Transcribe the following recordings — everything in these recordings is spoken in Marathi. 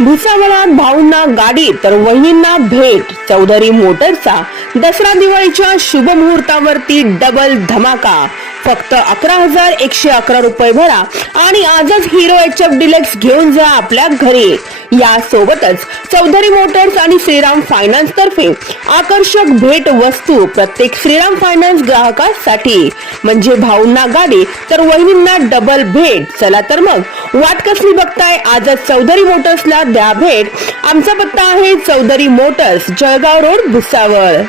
भुसावळात भाऊंना गाडी तर वहिनींना भेट. चौधरी मोटर्सचा दसरा दिवाळीच्या शुभ मुहूर्तावरती डबल धमाका. फक्त 11,111 रुपये भरा आणि आजच हिरो HF डिलक्स घेऊन जा आपल्या घरी. यासोबतच चौधरी मोटर्स आणि श्रीराम फायनान्स तर्फे आकर्षक भेट वस्तू प्रत्येक श्रीराम फायनान्स ग्राहकांसाठी. म्हणजे भाऊंना गाडी तर वहिनींना डबल भेट. चला तर मग वाट कसली बघताय, आजच चौधरी मोटर्सला द्या भेट. आमचा पत्ता आहे Chaudhari Motors, Jalgaon road, Bhusawal.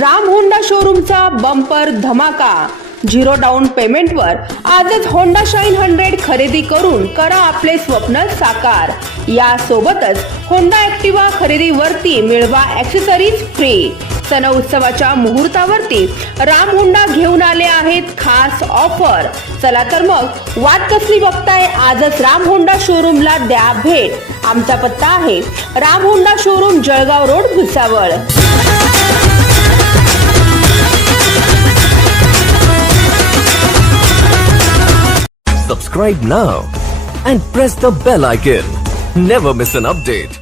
Ram Honda शोरूमचा बंपर धमाका. 0 डाऊन पेमेंटवर आजच होंडा शाईन 100 खरेदी करून करा आपले स्वप्न साकार. यासोबतच होंडा ऍक्टिवा खरेदीवरती मिळवा ॲक्सेसरीज फ्री. सण उत्सवाच्या मुहूर्तावरती राम होंडा घेऊन आले आहेत खास ऑफर. चला तर मग वाट कसली बघताय, आजच राम होंडा शोरूमला द्या भेट. आमचा पत्ता आहे Ram Honda showroom, Jalgaon road, Bhusawal. Subscribe now and press the bell icon. Never miss an update.